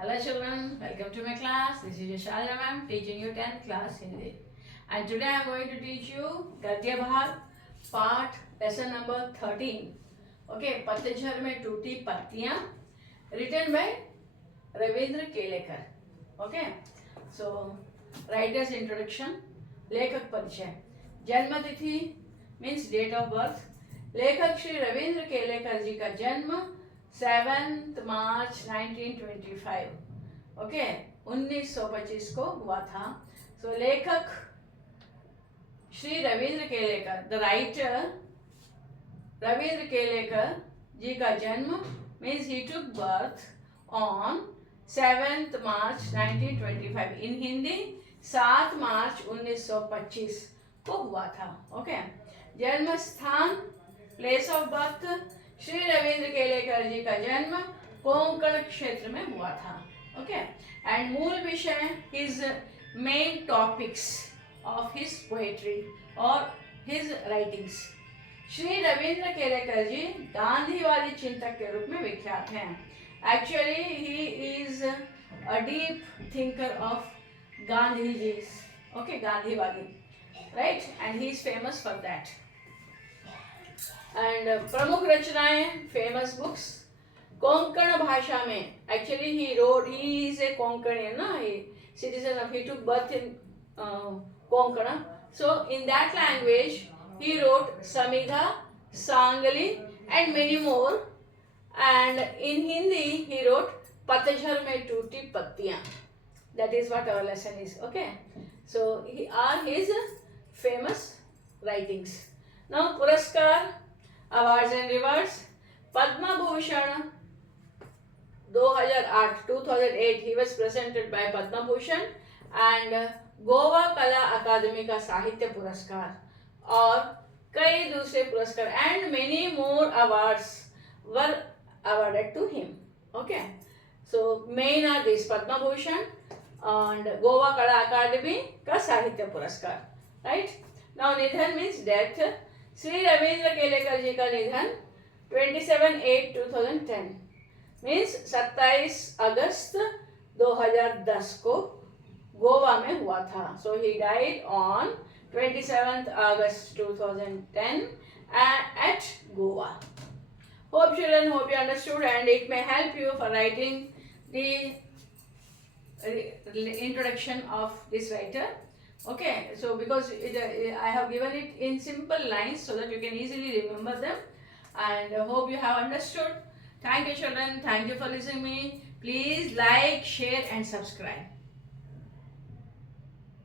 Hello children, welcome to my class. This is Yashalya ma'am teaching you 10th class Hindi. And today I am going to teach you Gadya Bhag part lesson number 13. Okay, पतझड़ में टूटी पत्तियां written by Ravindra Kelkar. Okay, so writer's introduction, लेखक परिचय. जन्म तिथि means date of birth. लेखक श्री रविंद्र केलेकर जी का जन्म 7 मार्च 1925 ओके 1925 को हुआ था. सो लेखक श्री रविंद्र केलेकर, द राइटर रविंद्र केलेकर जी का जन्म means he took birth on 7 March 1925 in Hindi 7 मार्च 1925 को हुआ था. ओके जन्म स्थान place of birth Shri Ravindra Kelekar ji का जन्म कोंकण क्षेत्र में हुआ था. ओके एंड मूल विषय his main topics of his poetry और हिज राइटिंग्स. श्री रविंद्र केलेकर जी गांधीवादी चिंतक के रूप में विख्यात हैं. Actually he is a deep thinker of Gandhi ji. Okay गांधीवादी right and he is famous for that. And प्रमुख रचनाएं फेमस बुक्स कोंकण भाषा में. Actually he is a Konkanian ना, he citizen of, he took birth in Konkan. So in that language he wrote Samidha, Sangli and many more. And in Hindi he wrote Patjhad mein tooti pattiyan. That is what our lesson is. Okay so he are his famous writings. Now पुरस्कार, awards and rewards. Padma Bhushan 2008 he was presented by Padma Bhushan and Goa Kala Akademi का साहित्य पुरस्कार और कई दूसरे पुरस्कार and many more अवार्ड्स were awarded to him. Okay, so main are these Padma Bhushan and गोवा कला अकादमी का साहित्य पुरस्कार. राइट नाउ निधन मीन्स डेथ. श्री रविंद्र केलेकर जी का निधन 27/8/2010 मीन्स 27 अगस्त 2010 को गोवा में हुआ था. So he died on 27 August 2010 at Goa. Hope children, hope you understood and it may help you for writing the introduction of this writer. Okay, so because I have given it in simple lines so that you can easily remember them, and hope you have understood. Thank you children, thank you for listening me. Please like, share and subscribe.